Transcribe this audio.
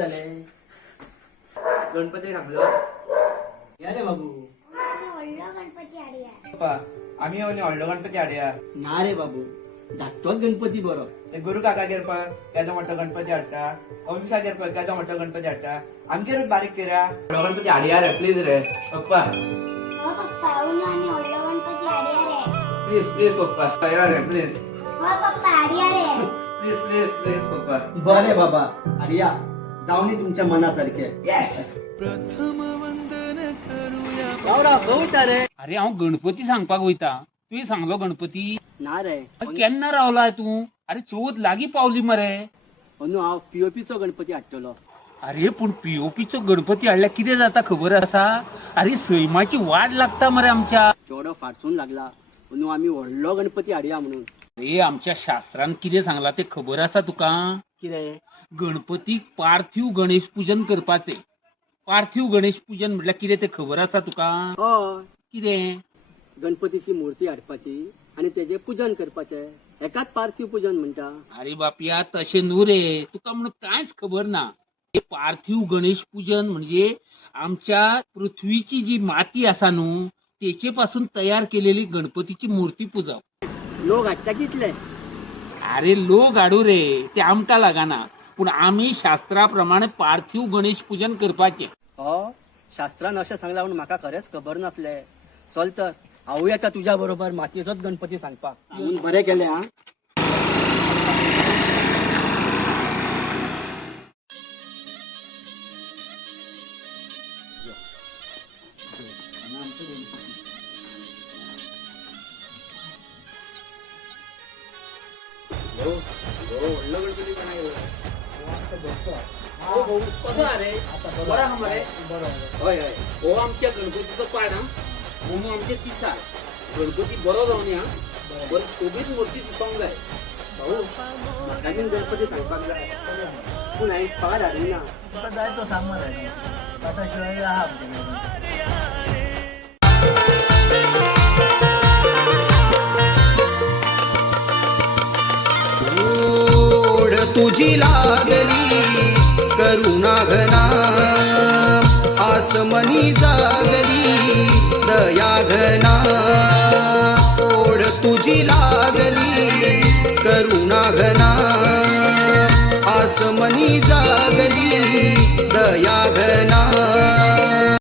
झाले गणपती थांबलो या रे बाबू. पप्पा आम्ही व्हडलो गणपती हाडया. ना रे बाबू, धाकटोच गणपती बरो. ते गुरु काका गेर पळय केदो मोठो गणपती हाडटा. अमशा गेर पळय केदो मोठो गणपती हाडटा. आमगेर बारीक केरा व्हडलो गणपती हाडया रे प्लीज रे पप्पा. प्लीज प्लीज पप्पा या रे प्लीज. प्लीज प्लीज प्लीज पप्पा. बरे बाबा, अरे या जाऊन तुमच्या मनासारखे. येस. रे अरे हांव गणपती सांगपाक वयता, तुवें सांगलो गणपती. ना रे केन्ना रावलाय तू? अरे चवथ लागीं पावली मरे. अनु हांव पीओपीचो गणपती हाडटलो. अरे पूण पीओपीचो गणपती हाडल्यार कितें जाता खबर आसा? अरे सैमाची वाट लागता मरे आमच्या. चेडो फाटसून लागला. अनु आम्ही व्हडलो गणपती हाडया म्हणून. अरे आमच्या शास्त्रान कितें सांगला ते खबर आसा तुका? कितें? गणपतीक पार्थिव गणेश पूजन करपाचे. पार्थिव गणेश पूजन म्हटल्यार कितें ते खबर आसा तुका? हय, कितें? गणपतीची मूर्ती हाडपाची आणि तेजे पूजन करपाचे, एकाच पार्थिव पूजन म्हणटा. अरे बापया तशें न्हू रे, तुका म्हणून कांयच खबर ना. हे पार्थिव गणेश पूजन म्हणजे आमच्या पृथ्वीची जी माती आसा न्हू तेचे पासून तयार केलेली गणपतीची मूर्ती पूजप. लोक हाडटा कितले? अरे लोक हाडू रे, ते आमकां लागना. पूण आमी शास्त्राप्रमाणे पार्थिव गणेश पूजन करपाचे. हो, शास्त्रान अशें सांगला म्हणून म्हाका खरेंच खबर नासले. चल तर हांव येता तुझ्या बरोबर मातयेचोच गणपती सांगपाक. बरें केलें हा. कसं अरे बरं हा मरे. हय हय हो आमच्या गणपतीचो पाड हा. मोमो आमचे तिसार. गणपती बरो जावन या. बरं सोबीत मूर्ती दिसोंक जाय. भाऊ म्हाका बीन गणपती सांगपाक जाय, पूण हांवें पाड हाडिना. तुका जाय तो सांग मरे. ताच्या शिवाय आहा ओढ तुझी लागली करुणा घना, आसमनी जागली दया घना. ओढ तुझी लागली करुणा घना, आसमनी जागली दया घना.